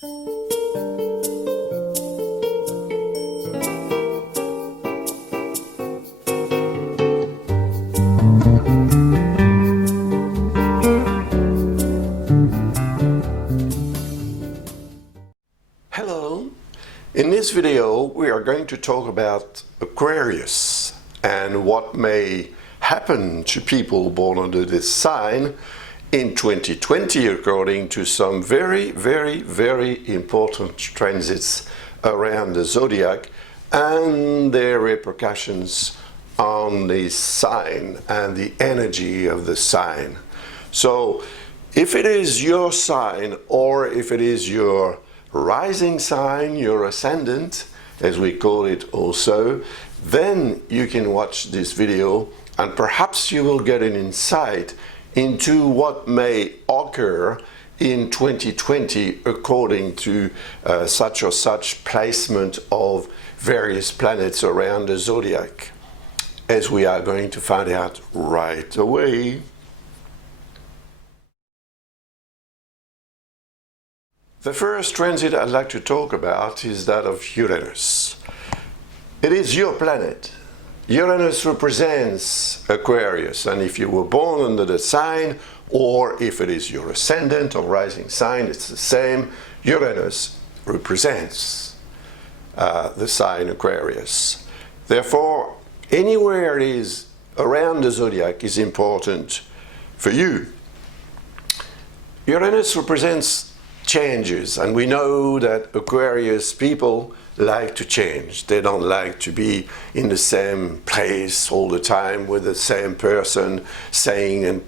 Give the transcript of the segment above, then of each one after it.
Hello, in this video we are going to talk about Aquarius and what may happen to people born under this sign in 2020 according to some very important transits around the zodiac and their repercussions on the sign and the energy of the sign. So if it is your sign or if it is your rising sign, your ascendant, as we call it also, then you can watch this video and perhaps you will get an insight into what may occur in 2020 according to such or such placement of various planets around the zodiac, as we are going to find out right away. The first transit I'd like to talk about is that of Uranus. It is your planet. Uranus represents Aquarius, and if you were born under the sign, or if it is your ascendant or rising sign, it's the same. Uranus represents the sign Aquarius. Therefore, anywhere it is around the zodiac is important for you. Uranus represents changes, and we know that Aquarius people like to change. They don't like to be in the same place all the time with the same person saying and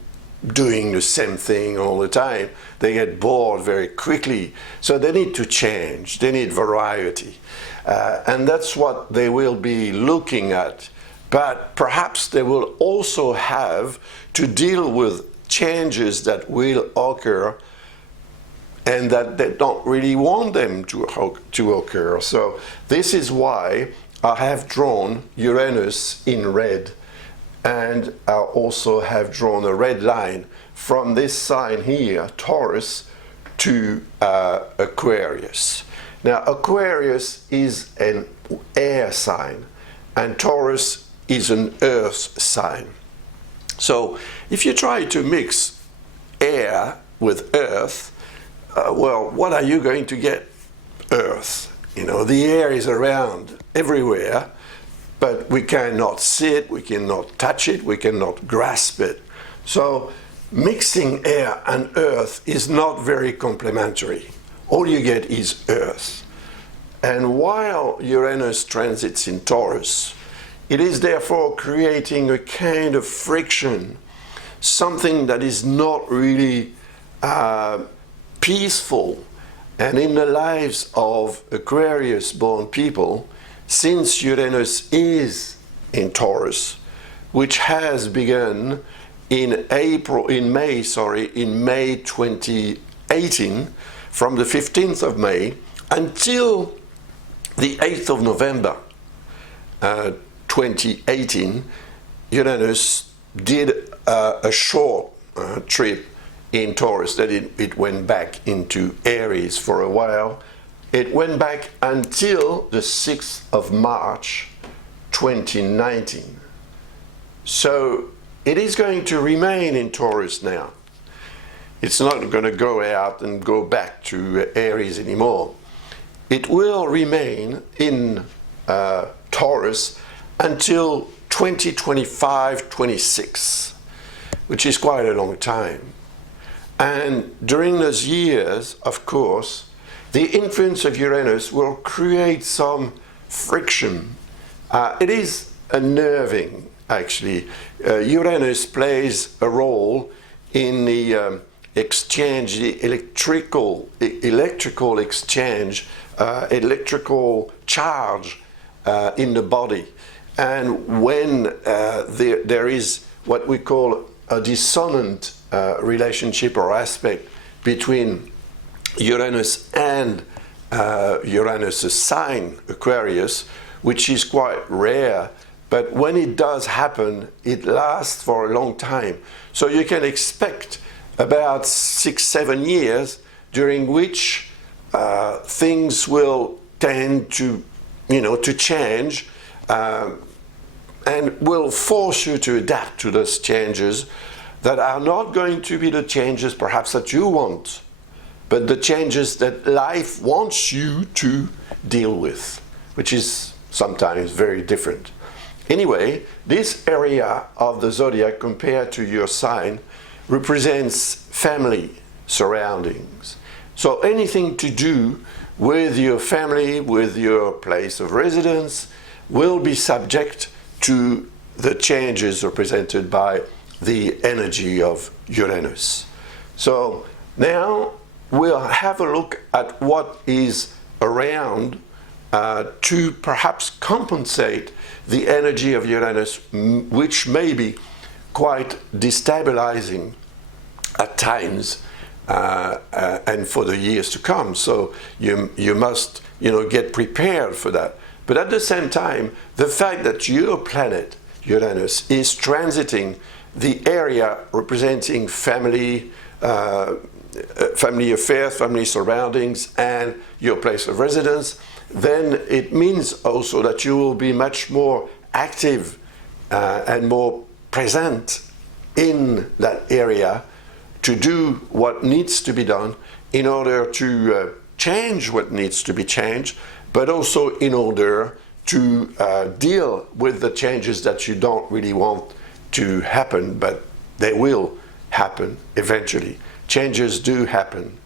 doing the same thing all the time. They get bored very quickly, so they need to change. They need variety, and that's what they will be looking at. But perhaps they will also have to deal with changes that will occur and that they don't really want them to occur. So this is why I have drawn Uranus in red, and I also have drawn a red line from this sign here, Taurus, to Aquarius. Now Aquarius is an air sign and Taurus is an earth sign. So if you try to mix air with earth, well, what are you going to get? Earth. You know, the air is around everywhere, but we cannot see it, we cannot touch it, we cannot grasp it. So mixing air and earth is not very complementary. All you get is earth. And while Uranus transits in Taurus, it is therefore creating a kind of friction, something that is not really peaceful. And in the lives of Aquarius born people, since Uranus is in Taurus, which has begun in May 2018, from the 15th of May until the 8th of November 2018, Uranus did a short trip in Taurus. That it went back into Aries for a while. It went back until the 6th of March 2019. So it is going to remain in Taurus now. It's not going to go out and go back to Aries anymore. It will remain in Taurus until 2025-26, which is quite a long time. And during those years, of course, the influence of Uranus will create some friction. It is unnerving, actually. Uranus plays a role in the exchange, the electrical exchange, electrical charge in the body. And when there is what we call a dissonant relationship or aspect between Uranus and Uranus' sign, Aquarius, which is quite rare, but when it does happen, it lasts for a long time. So you can expect about 6-7 years during which things will tend to, to change, and will force you to adapt to those changes that are not going to be the changes perhaps that you want, but the changes that life wants you to deal with, which is sometimes very different. Anyway, this area of the zodiac compared to your sign represents family surroundings. So anything to do with your family, with your place of residence, will be subject to the changes represented by the energy of Uranus. So now we'll have a look at what is around to perhaps compensate the energy of Uranus, which may be quite destabilizing at times and for the years to come. So you must get prepared for that. But at the same time, the fact that your planet, Uranus, is transiting the area representing family, family affairs, family surroundings, and your place of residence, then it means also that you will be much more active and more present in that area to do what needs to be done in order to change what needs to be changed, but also in order to deal with the changes that you don't really want to happen, but they will happen eventually. Changes do happen,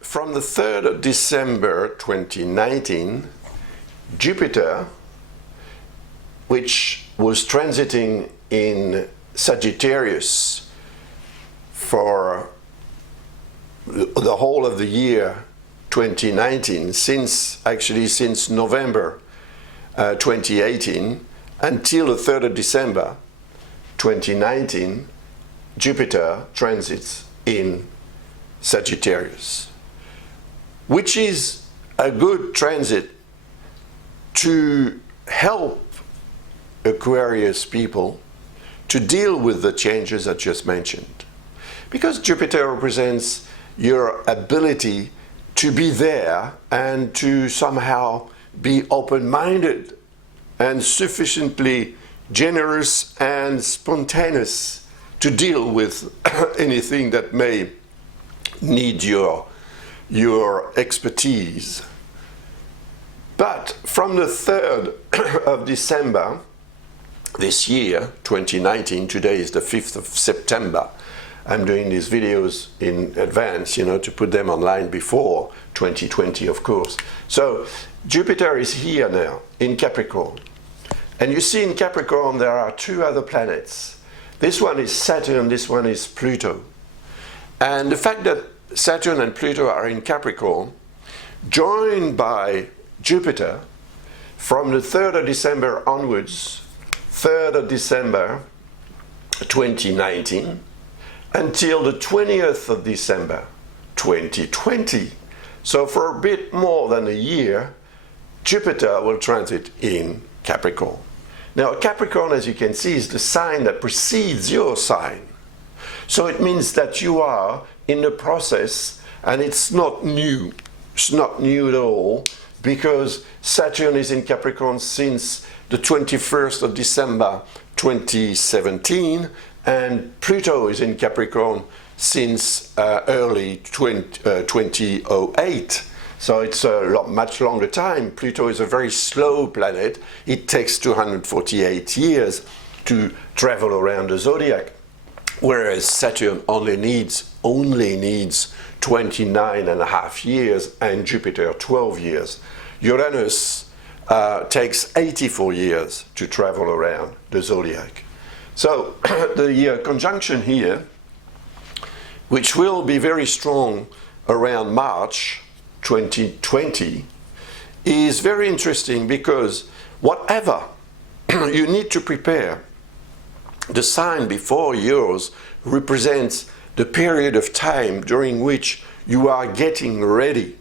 From the 3rd of December 2019, Jupiter, which was transiting in Sagittarius for the whole of the year 2019, since November 2018 until the 3rd of December 2019, Jupiter transits in Sagittarius, which is a good transit to help Aquarius people to deal with the changes I just mentioned. Because Jupiter represents your ability to be there and to somehow be open-minded and sufficiently generous and spontaneous to deal with anything that may need your expertise. But from the 3rd of December this year, 2019, today is the 5th of September. I'm doing these videos in advance, to put them online before 2020, of course. So Jupiter is here now in Capricorn. And you see in Capricorn there are two other planets. This one is Saturn, this one is Pluto. And the fact that Saturn and Pluto are in Capricorn, joined by Jupiter, from the 3rd of December onwards, 3rd of December 2019, until the 20th of December 2020. So for a bit more than a year, Jupiter will transit in Capricorn. Now Capricorn, as you can see, is the sign that precedes your sign. So it means that you are in the process, and it's not new. It's not new at all, because Saturn is in Capricorn since the 21st of December 2017, and Pluto is in Capricorn since early 2008. So it's a much longer time. Pluto is a very slow planet. It takes 248 years to travel around the zodiac, whereas Saturn only needs 29 and a half years, and Jupiter 12 years. Uranus takes 84 years to travel around the zodiac. So the conjunction here, which will be very strong around March 2020, is very interesting, because whatever you need to prepare, the sign before yours represents the period of time during which you are getting ready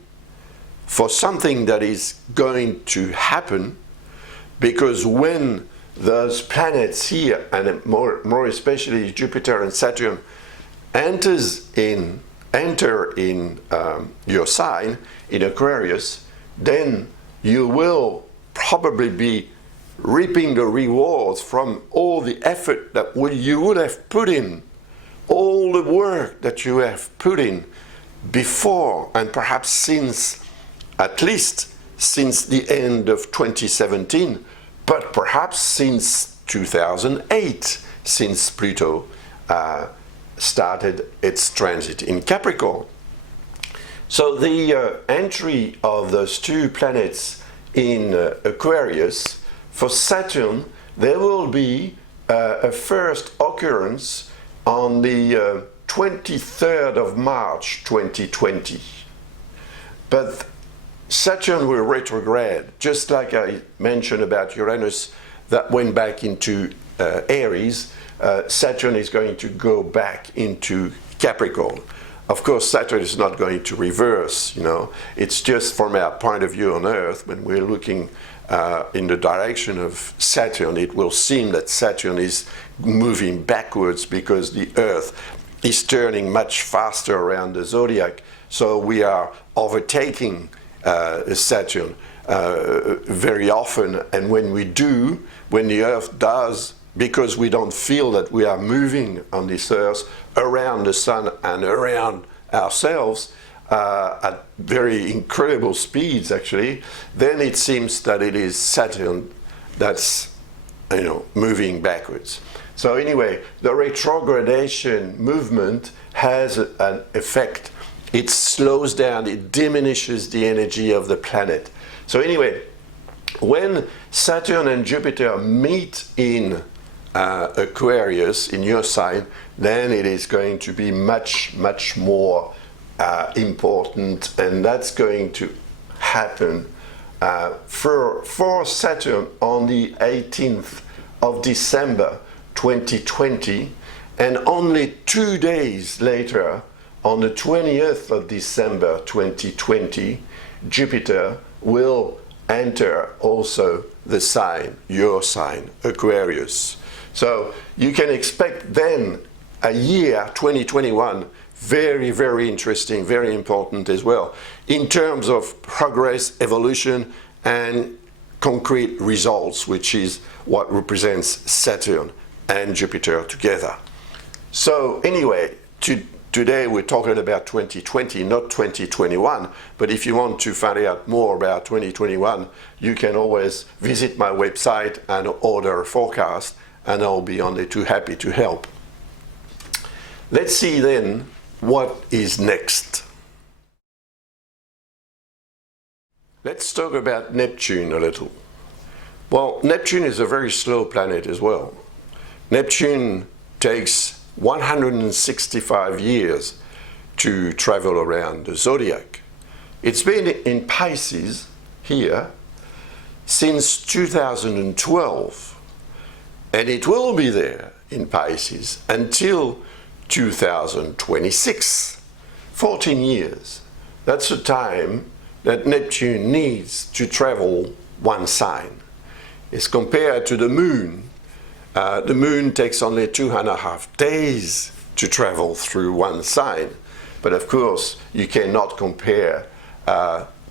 for something that is going to happen, because when those planets here, and more especially Jupiter and Saturn, enter in your sign, in Aquarius, then you will probably be reaping the rewards from all the effort that you would have put in, all the work that you have put in before, and perhaps since, at least since the end of 2017, but perhaps since 2008, since Pluto started its transit in Capricorn. So the entry of those two planets in Aquarius, for Saturn, there will be a first occurrence on the 23rd of March 2020. But Saturn will retrograde, just like I mentioned about Uranus that went back into Aries. Saturn is going to go back into Capricorn. Of course, Saturn is not going to reverse, It's just from our point of view on Earth, when we're looking in the direction of Saturn, it will seem that Saturn is moving backwards because the Earth is turning much faster around the zodiac. So we are overtaking Saturn very often, and when the Earth does, because we don't feel that we are moving on this Earth around the Sun and around ourselves at very incredible speeds, actually, then it seems that it is Saturn that's moving backwards. So anyway, the retrogradation movement has an effect. It slows down, it diminishes the energy of the planet. So anyway, when Saturn and Jupiter meet in Aquarius, in your sign, then it is going to be much, much more important, and that's going to happen for Saturn on the 18th of December 2020, and only 2 days later, on the 20th of December 2020, Jupiter will enter also the sign, your sign, Aquarius. So you can expect then a year, 2021, very, very interesting, very important as well, in terms of progress, evolution, and concrete results, which is what represents Saturn and Jupiter together. So anyway, today we're talking about 2020, not 2021, but if you want to find out more about 2021, you can always visit my website and order a forecast, and I'll be only too happy to help. Let's see then what is next. Let's talk about Neptune a little. Well, Neptune is a very slow planet as well. Neptune takes 165 years to travel around the zodiac. It's been in Pisces here since 2012, and it will be there in Pisces until 2026, 14 years. That's the time that Neptune needs to travel one sign. It's compared to the moon. The moon takes only 2.5 days to travel through one sign. But of course, you cannot compare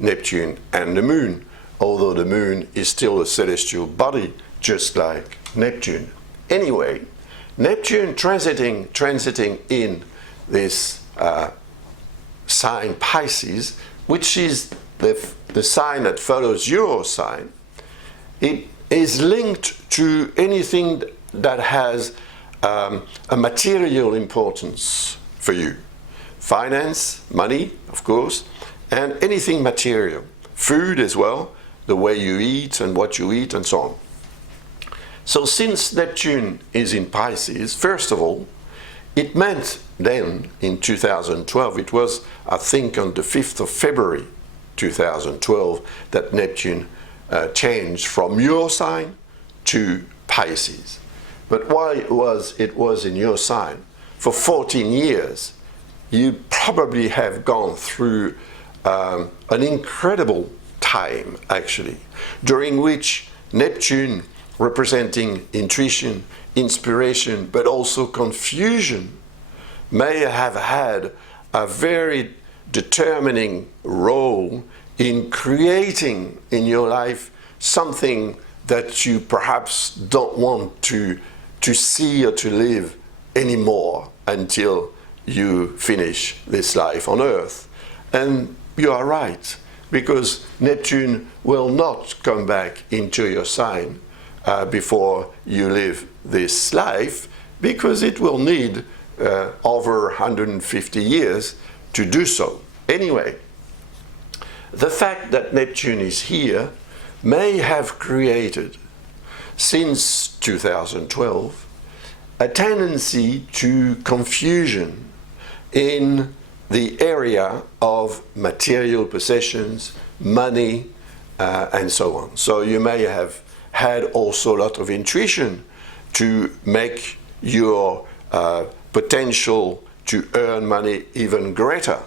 Neptune and the moon, although the moon is still a celestial body, just like Neptune. Anyway, Neptune transiting in this sign Pisces, which is the sign that follows your sign, it is linked to anything that has a material importance for you. Finance, money, of course, and anything material. Food as well, the way you eat and what you eat and so on. So since Neptune is in Pisces, first of all, it meant then in 2012, it was, I think, on the 5th of February 2012, that Neptune changed from your sign to Pisces. But why it was in your sign? For 14 years, you probably have gone through an incredible time, actually, during which Neptune representing intuition, inspiration, but also confusion, may have had a very determining role in creating in your life something that you perhaps don't want to see or to live anymore until you finish this life on Earth. And you are right, because Neptune will not come back into your sign before you live this life, because it will need over 150 years to do so. Anyway, the fact that Neptune is here may have created, since 2012, a tendency to confusion in the area of material possessions, money, and so on. So you may have had also a lot of intuition to make your potential to earn money even greater,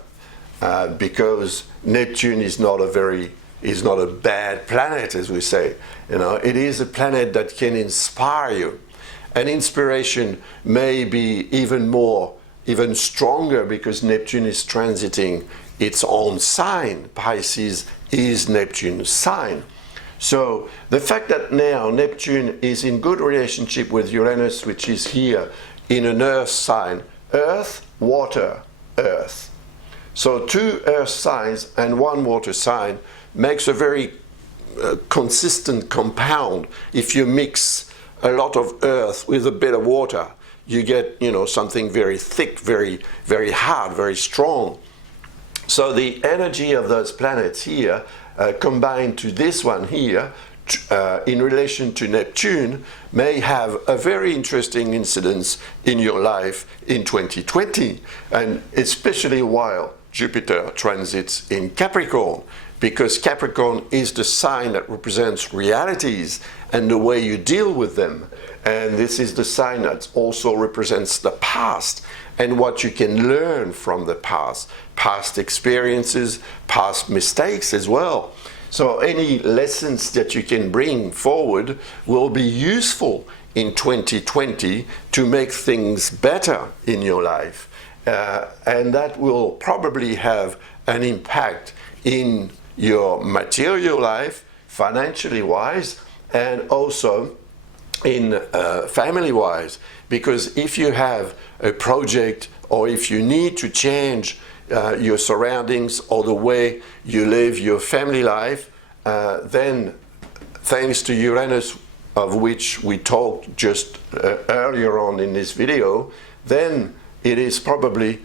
because Neptune is not a bad planet, as we say. You know, it is a planet that can inspire you, and inspiration may be even stronger because Neptune is transiting its own sign. Pisces is Neptune's sign. So the fact that now Neptune is in good relationship with Uranus, which is here in an earth sign, earth, water, earth. So two earth signs and one water sign makes a very consistent compound. If you mix a lot of earth with a bit of water, you get, you know, something very thick, very, very hard, very strong. So the energy of those planets here combined to this one here in relation to Neptune may have a very interesting incidence in your life in 2020, and especially while Jupiter transits in Capricorn, because Capricorn is the sign that represents realities and the way you deal with them. And this is the sign that also represents the past and what you can learn from the past experiences, past mistakes as well. So any lessons that you can bring forward will be useful in 2020 to make things better in your life. And that will probably have an impact in your material life, financially wise, and also in family wise. Because if you have a project, or if you need to change your surroundings or the way you live your family life, then thanks to Uranus, of which we talked just earlier on in this video, then it is probably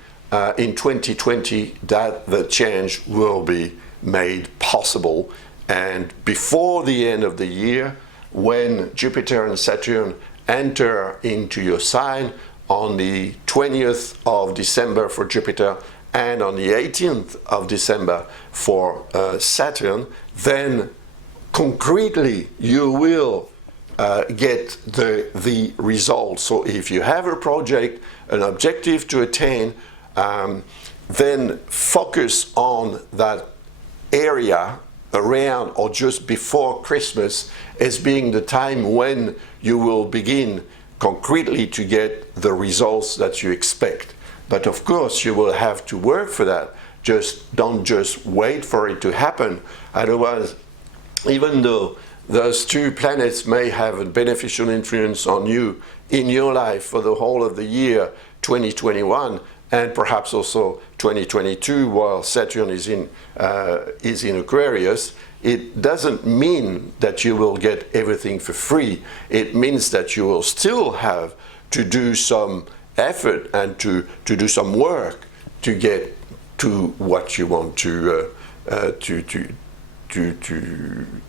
in 2020 that the change will be made possible. And before the end of the year, when Jupiter and Saturn enter into your sign on the 20th of December for Jupiter and on the 18th of December for Saturn, then concretely you will get the results. So if you have a project, an objective to attain, then focus on that area around or just before Christmas as being the time when you will begin concretely to get the results that you expect. But of course you will have to work for that. Don't just wait for it to happen. Otherwise, even though those two planets may have a beneficial influence on you in your life for the whole of the year 2021, and perhaps also 2022, while Saturn is in Aquarius, it doesn't mean that you will get everything for free. It means that you will still have to do some effort and to do some work to get to what you want to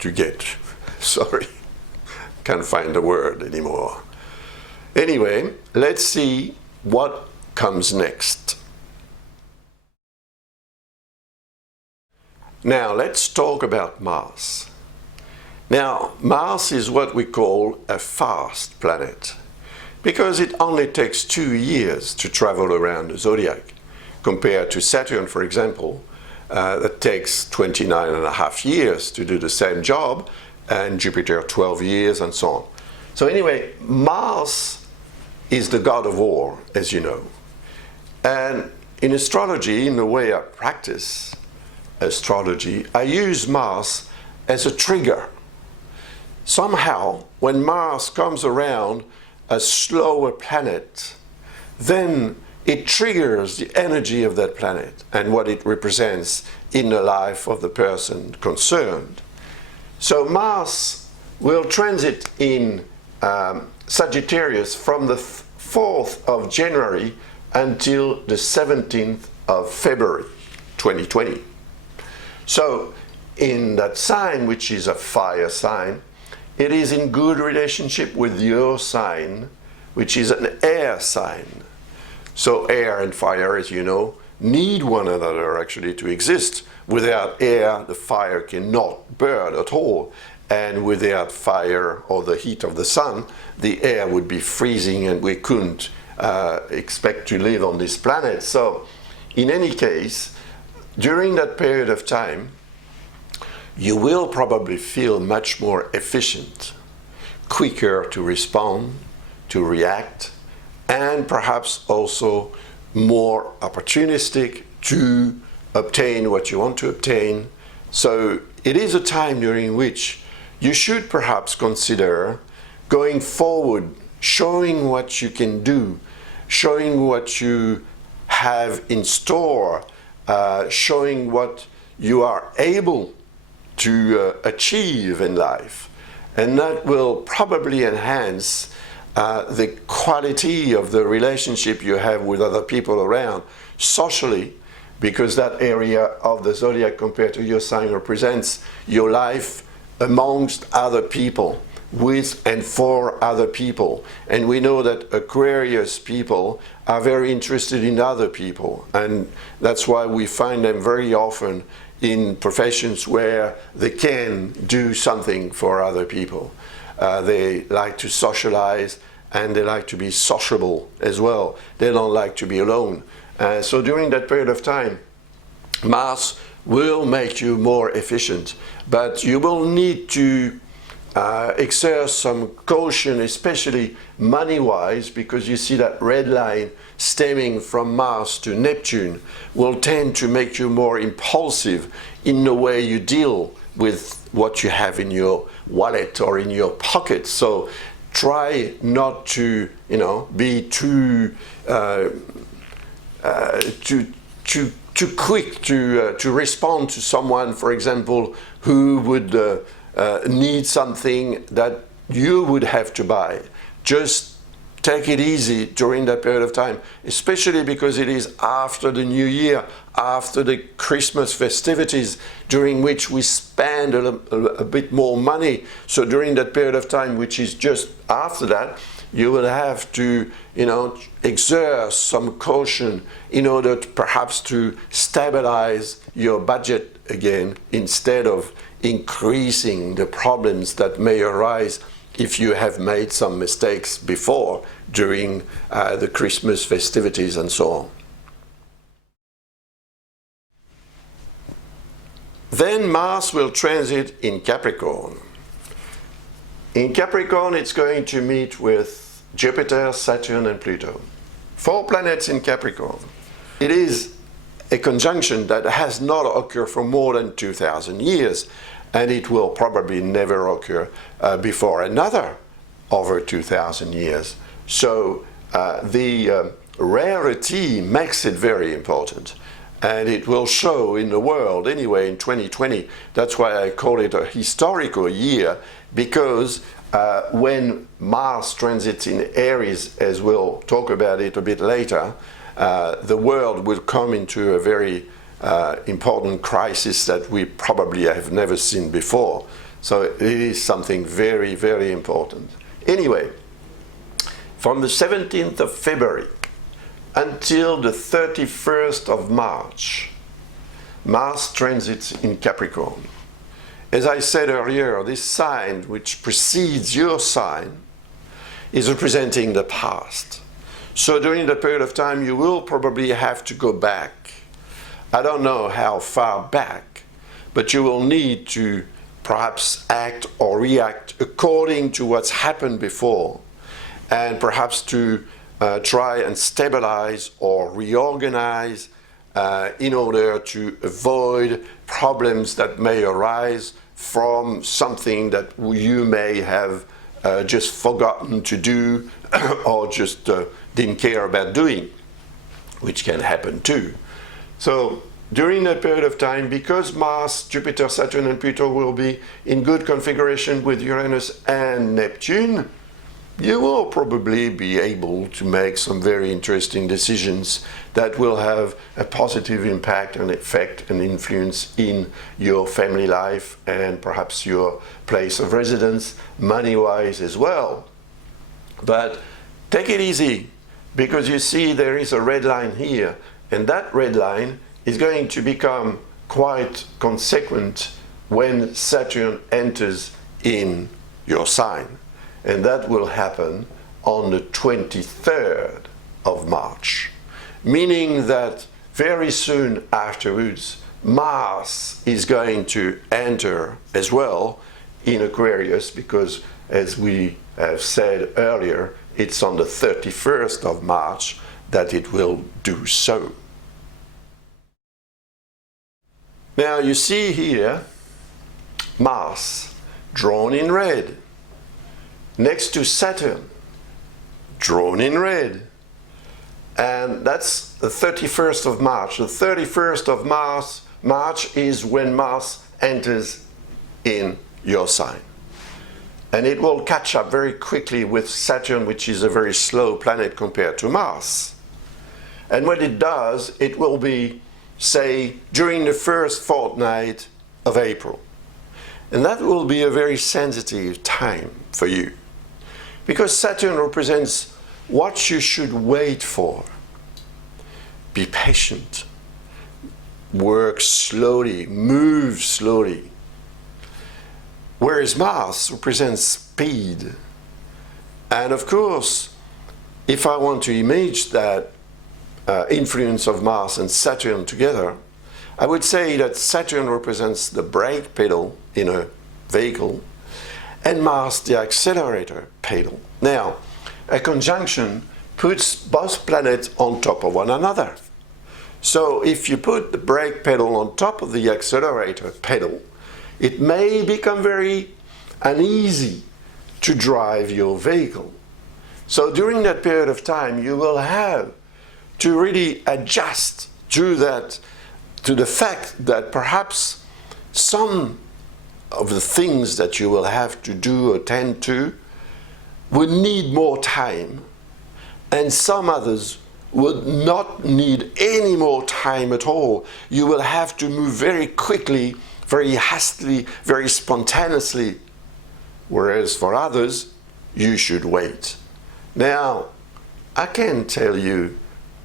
get. Sorry, can't find the word anymore. Anyway, let's see what comes next. Now let's talk about Mars. Now Mars is what we call a fast planet because it only takes 2 years to travel around the zodiac, compared to Saturn, for example, that takes 29.5 years to do the same job, and Jupiter 12 years, and so on. So anyway, Mars is the god of war, as you know. And in astrology, in the way I practice astrology, I use Mars as a trigger. Somehow, when Mars comes around a slower planet, then it triggers the energy of that planet and what it represents in the life of the person concerned. So Mars will transit in Sagittarius from the 4th of January until the 17th of February 2020. So in that sign, which is a fire sign, it is in good relationship with your sign, which is an air sign. So air and fire, as you know, need one another actually to exist. Without air, the fire cannot burn at all. And without fire or the heat of the sun, the air would be freezing and we couldn't expect to live on this planet. So in any case, during that period of time, you will probably feel much more efficient, quicker to respond, to react, and perhaps also more opportunistic to obtain what you want to obtain. So it is a time during which you should perhaps consider going forward, showing what you can do, showing what you have in store, showing what you are able to achieve in life. And that will probably enhance the quality of the relationship you have with other people around socially, because that area of the zodiac compared to your sign represents your life amongst other people, with and for other people. And we know that Aquarius people are very interested in other people, and that's why we find them very often in professions where they can do something for other people. They like to socialize and they like to be sociable as well. They don't like to be alone. So during that period of time, Mars will make you more efficient, but you will need to exert some caution, especially money-wise, because you see that red line stemming from Mars to Neptune will tend to make you more impulsive in the way you deal with what you have in your wallet or in your pocket. So try not to, be too quick to respond to someone, for example, who would need something that you would have to buy. Just take it easy during that period of time, especially because it is after the New Year, after the Christmas festivities, during which we spend a bit more money. So during that period of time, which is just after that, you will have to, exert some caution in order to perhaps to stabilize your budget again, instead of increasing the problems that may arise if you have made some mistakes before during the Christmas festivities and so on. Then Mars will transit in Capricorn. In Capricorn, it's going to meet with Jupiter, Saturn, and Pluto. 4 planets in Capricorn. It is a conjunction that has not occurred for more than 2,000 years, and it will probably never occur before another over 2,000 years. So the rarity makes it very important, and it will show in the world anyway in 2020. That's why I call it a historical year, because when Mars transits in Aries, as we'll talk about it a bit later, the world will come into a very important crisis that we probably have never seen before. So it is something very, very important. Anyway, from the 17th of February until the 31st of March, Mars transits in Capricorn. As I said earlier, this sign, which precedes your sign, is representing the past. So during the period of time, you will probably have to go back. I don't know how far back, but you will need to perhaps act or react according to what's happened before, and perhaps to try and stabilize or reorganize in order to avoid problems that may arise from something that you may have just forgotten to do or just didn't care about doing, which can happen too. So during that period of time, because Mars, Jupiter, Saturn, and Pluto will be in good configuration with Uranus and Neptune, you will probably be able to make some very interesting decisions that will have a positive impact and effect and influence in your family life and perhaps your place of residence, money-wise as well. But take it easy, because you see there is a red line here, and that red line is going to become quite consequent when Saturn enters in your sign. And that will happen on the 23rd of March, meaning that very soon afterwards, Mars is going to enter as well in Aquarius, because as we have said earlier, it's on the 31st of March that it will do so. Now you see here Mars drawn in red, next to Saturn, drawn in red. And that's the 31st of March. The 31st of March is when Mars enters in your sign. And it will catch up very quickly with Saturn, which is a very slow planet compared to Mars. And when it does, it will be, say, during the first fortnight of April. And that will be a very sensitive time for you, because Saturn represents what you should wait for. Be patient, work slowly, move slowly. Whereas Mars represents speed. And of course, if I want to image that influence of Mars and Saturn together, I would say that Saturn represents the brake pedal in a vehicle, and Mars the accelerator pedal. Now, a conjunction puts both planets on top of one another. So if you put the brake pedal on top of the accelerator pedal, it may become very uneasy to drive your vehicle. So during that period of time, you will have to really adjust to the fact that perhaps some of the things that you will have to do or tend to would need more time, and some others would not need any more time at all. You will have to move very quickly, very hastily, very spontaneously, whereas for others, you should wait. Now, I can't tell you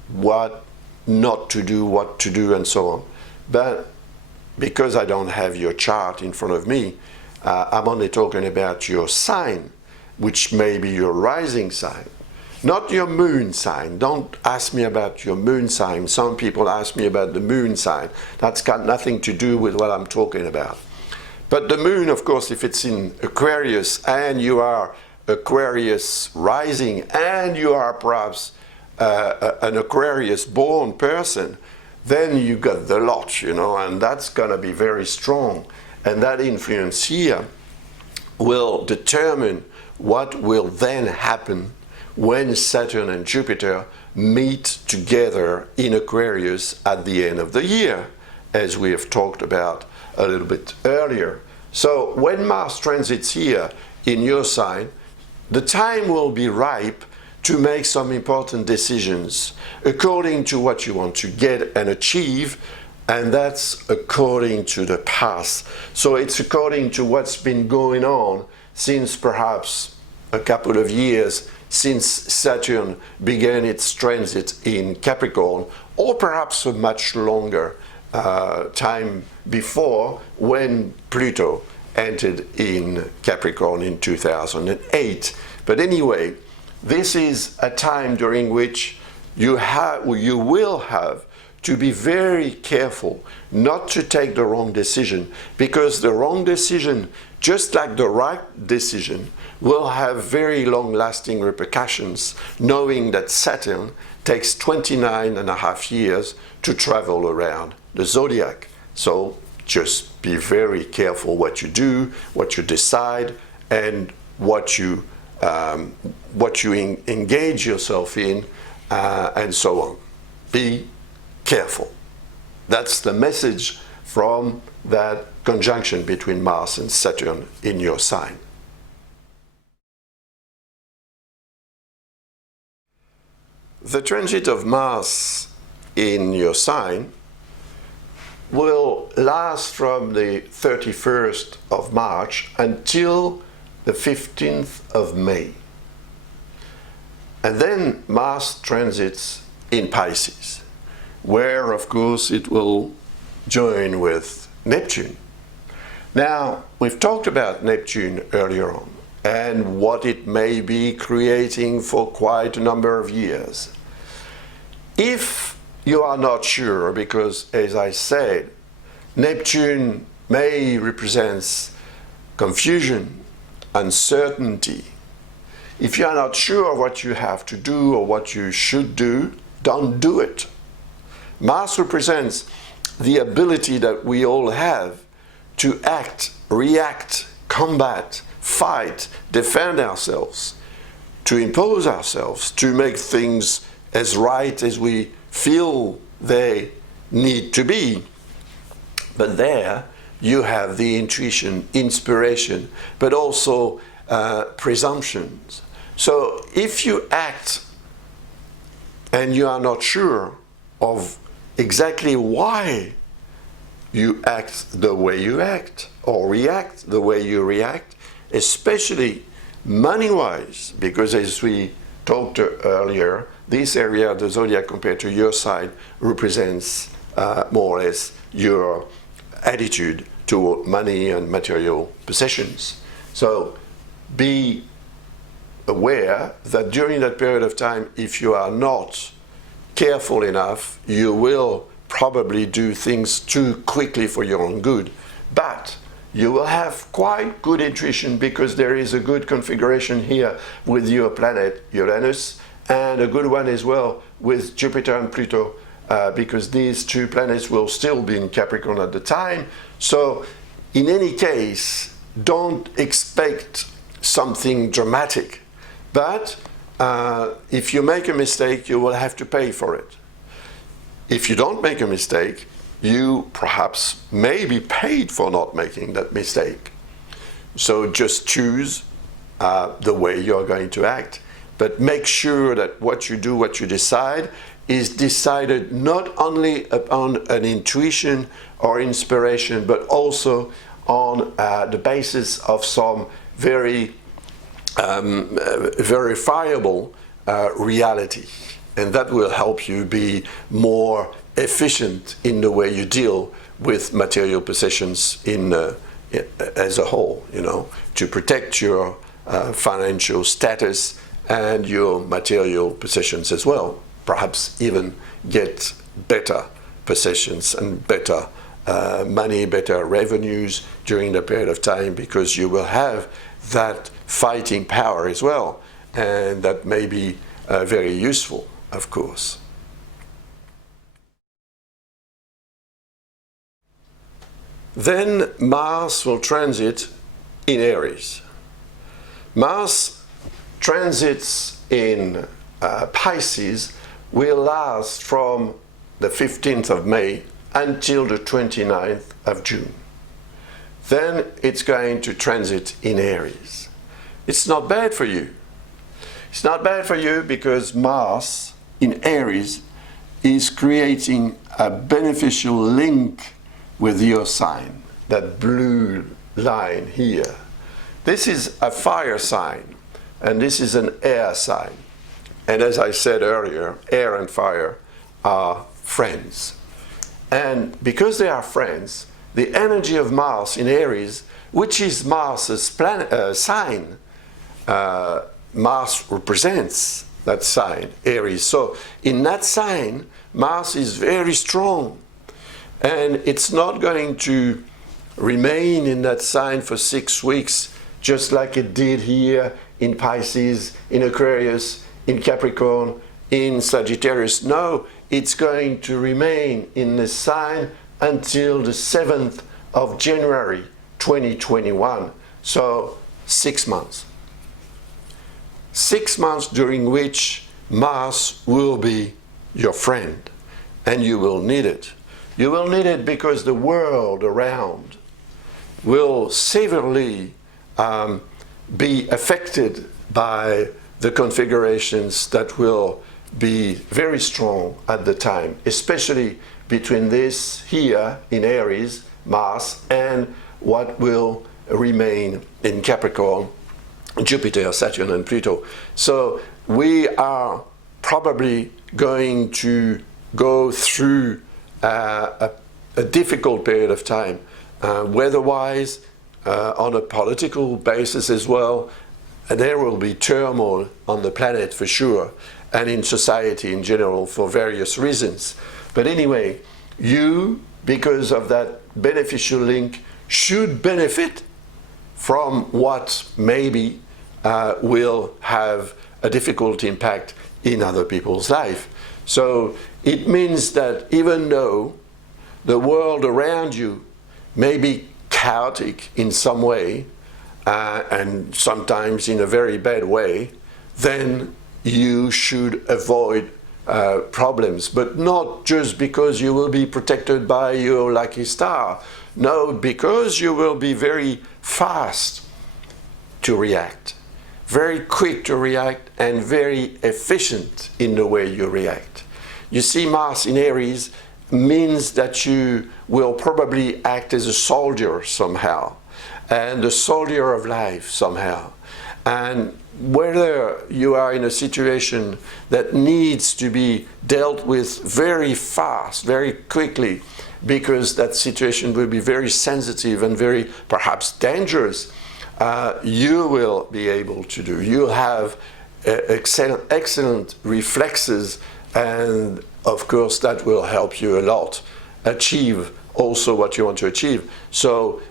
what not to do, what to do, and so on, but because I don't have your chart in front of me, I'm only talking about your sign, which may be your rising sign, not your moon sign. Don't ask me about your moon sign. Some people ask me about the moon sign. That's got nothing to do with what I'm talking about. But the moon, of course, if it's in Aquarius and you are Aquarius rising and you are perhaps an Aquarius born person, then you got the lot, and that's going to be very strong. And that influence here will determine what will then happen when Saturn and Jupiter meet together in Aquarius at the end of the year, as we have talked about a little bit earlier. So when Mars transits here in your sign, the time will be ripe to make some important decisions according to what you want to get and achieve, and that's according to the past. So it's according to what's been going on since perhaps a couple of years since Saturn began its transit in Capricorn, or perhaps a much longer time before when Pluto entered in Capricorn in 2008. But anyway, this is a time during which you will have to be very careful not to take the wrong decision, because the wrong decision, just like the right decision, will have very long-lasting repercussions, knowing that Saturn takes 29.5 years to travel around the zodiac. So just be very careful what you do, what you decide, and what you engage yourself in, and so on. Be careful. That's the message from that conjunction between Mars and Saturn in your sign. The transit of Mars in your sign will last from the 31st of March until the 15th of May. And then Mars transits in Pisces, where of course it will join with Neptune. Now, we've talked about Neptune earlier on and what it may be creating for quite a number of years. If you are not sure, because as I said, Neptune may represent confusion, uncertainty. If you are not sure what you have to do or what you should do, don't do it. Mars represents the ability that we all have to act, react, combat, fight, defend ourselves, to impose ourselves, to make things as right as we feel they need to be. But there you have the intuition, inspiration, but also presumptions. So if you act and you are not sure of exactly why you act the way you act or react the way you react, especially money-wise, because as we talked earlier, this area of the zodiac compared to your sign represents more or less your attitude toward money and material possessions. So be aware that during that period of time, if you are not careful enough, you will probably do things too quickly for your own good. But you will have quite good intuition, because there is a good configuration here with your planet Uranus, and a good one as well with Jupiter and Pluto, because these two planets will still be in Capricorn at the time. So in any case, don't expect something dramatic. But if you make a mistake, you will have to pay for it. If you don't make a mistake, you perhaps may be paid for not making that mistake. So just choose the way you're going to act, but make sure that what you do, what you decide, is decided not only upon an intuition or inspiration, but also on the basis of some very verifiable reality. And that will help you be more efficient in the way you deal with material possessions as a whole, to protect your financial status and your material possessions as well. Perhaps even get better possessions and better money, better revenues during the period of time, because you will have that fighting power as well, and that may be very useful, of course. Then Mars will transit in Aries. Mars transits in Pisces will last from the 15th of May until the 29th of June. Then it's going to transit in Aries. It's not bad for you. It's not bad for you because Mars in Aries is creating a beneficial link with your sign, that blue line here. This is a fire sign, and this is an air sign. And as I said earlier, air and fire are friends. And because they are friends, the energy of Mars in Aries, which is Mars's sign, Mars represents that sign, Aries. So in that sign, Mars is very strong, and it's not going to remain in that sign for 6 weeks, just like it did here in Pisces, in Aquarius, in Capricorn, in Sagittarius. No, it's going to remain in this sign until the 7th of January 2021. So 6 months. 6 months during which Mars will be your friend, and you will need it. You will need it because the world around will severely be affected by the configurations that will be very strong at the time, especially between this here in Aries, Mars, and what will remain in Capricorn, Jupiter, Saturn, and Pluto. So we are probably going to go through a difficult period of time, weather-wise, on a political basis as well. There will be turmoil on the planet for sure, and in society in general for various reasons. But anyway, you, because of that beneficial link, should benefit from what maybe will have a difficult impact in other people's life. So it means that even though the world around you may be chaotic in some way, and sometimes in a very bad way, then you should avoid problems, but not just because you will be protected by your lucky star. No, because you will be very fast to react, very quick to react, and very efficient in the way you react. You see, Mars in Aries means that you will probably act as a soldier somehow, and a soldier of life somehow. And whether you are in a situation that needs to be dealt with very fast, very quickly, because that situation will be very sensitive and very perhaps dangerous, you will be able to do. You have excellent reflexes, and of course that will help you a lot achieve also what you want to achieve. So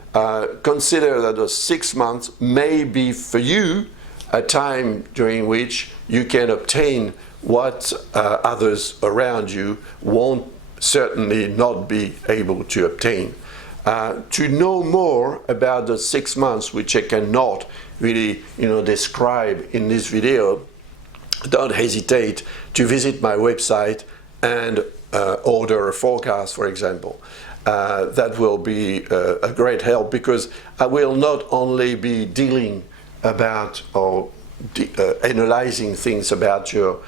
consider that those 6 months may be for you a time during which you can obtain what others around you won't certainly not be able to obtain. To know more about the 6 months, which I cannot really describe in this video, don't hesitate to visit my website and order a forecast, for example. That will be a great help, because I will not only be dealing about or analyzing things about your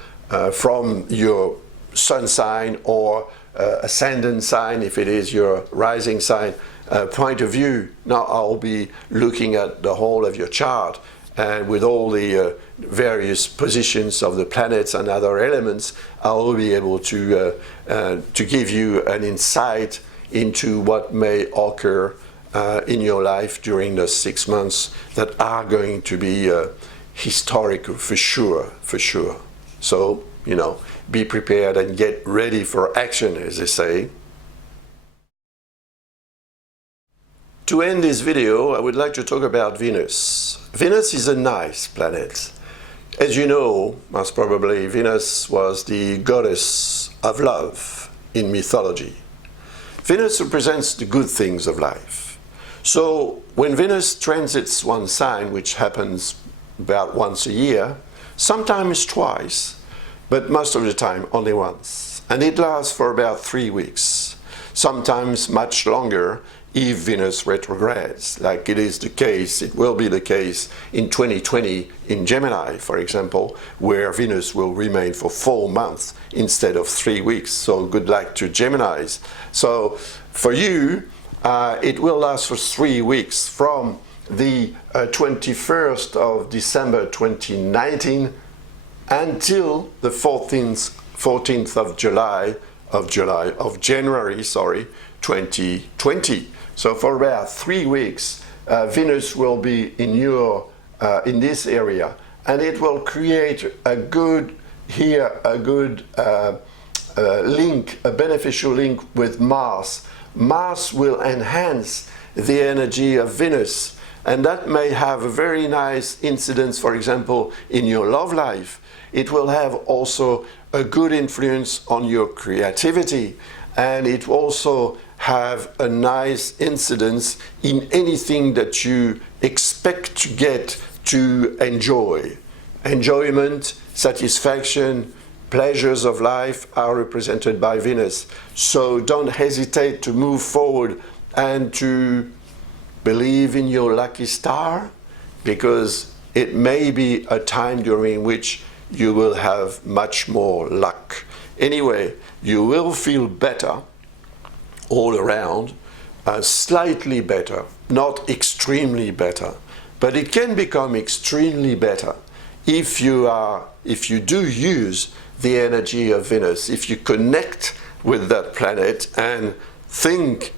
from your sun sign or ascendant sign, if it is your rising sign, point of view. Now I'll be looking at the whole of your chart, and with all the various positions of the planets and other elements, I'll be able to give you an insight into what may occur in your life during the 6 months that are going to be historical for sure, for sure. So, be prepared and get ready for action, as they say. To end this video, I would like to talk about Venus. Venus is a nice planet. As you know, most probably, Venus was the goddess of love in mythology. Venus represents the good things of life. So when Venus transits one sign, which happens about once a year, sometimes twice, but most of the time only once, and it lasts for about 3 weeks, sometimes much longer if Venus retrogrades, like it is the case, it will be the case in 2020 in Gemini, for example, where Venus will remain for 4 months instead of 3 weeks. So good luck to Geminis. So for you, it will last for 3 weeks from the 21st of December 2019 until the 14th of January 2020. So for about 3 weeks, Venus will be in this area, and it will create a good here a good link, a beneficial link with Mars. Mars will enhance the energy of Venus, and that may have a very nice incidence, for example, in your love life. It will have also a good influence on your creativity, and it will also have a nice incidence in anything that you expect to get to enjoy. Enjoyment, satisfaction, pleasures of life are represented by Venus. So don't hesitate to move forward and to believe in your lucky star, because it may be a time during which you will have much more luck. Anyway, you will feel better all around, slightly better, not extremely better, but it can become extremely better if you do use the energy of Venus, if you connect with that planet and think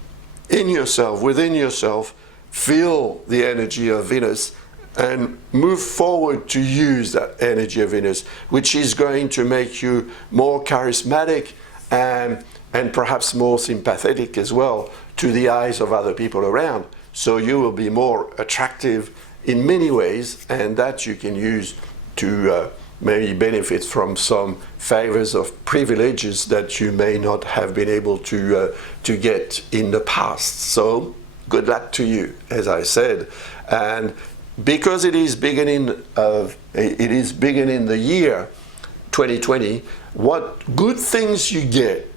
in yourself, within yourself, feel the energy of Venus and move forward to use that energy of Venus, which is going to make you more charismatic and perhaps more sympathetic as well to the eyes of other people around. So you will be more attractive in many ways, and that you can use to maybe benefit from some favors of privileges that you may not have been able to get in the past. So good luck to you, as I said. And because it is beginning the year 2020, what good things you get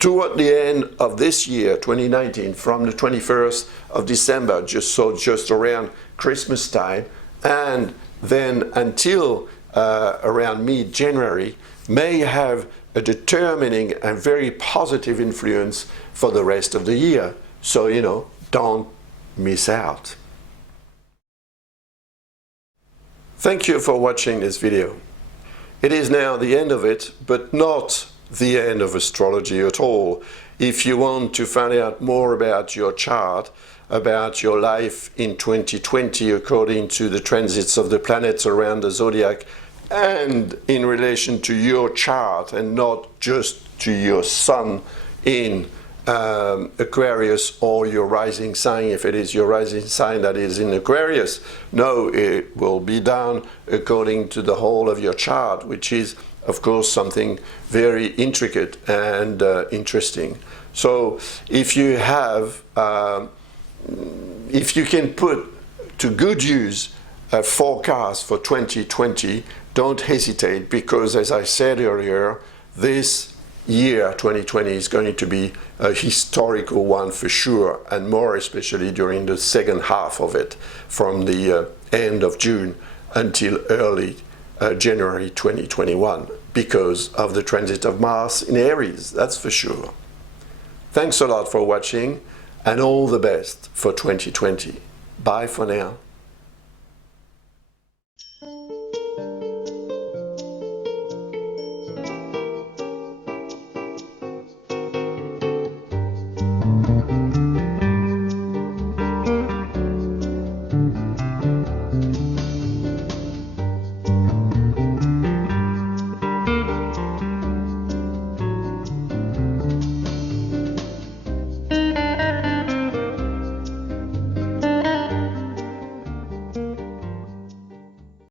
toward the end of this year, 2019, from the 21st of December, just around Christmas time, and then until around mid-January, may have a determining and very positive influence for the rest of the year. So, don't miss out. Thank you for watching this video. It is now the end of it, but not the end of astrology at all. If you want to find out more about your chart, about your life in 2020 according to the transits of the planets around the zodiac, and in relation to your chart and not just to your sun in Aquarius or your rising sign, if it is your rising sign that is in Aquarius. No, it will be done according to the whole of your chart, which is, of course, something very intricate and interesting. So if you have, if you can put to good use a forecast for 2020, don't hesitate, because as I said earlier, this year 2020 is going to be a historical one for sure, and more especially during the second half of it, from the end of June until early January 2021, because of the transit of Mars in Aries, that's for sure. Thanks a lot for watching, and all the best for 2020. Bye for now.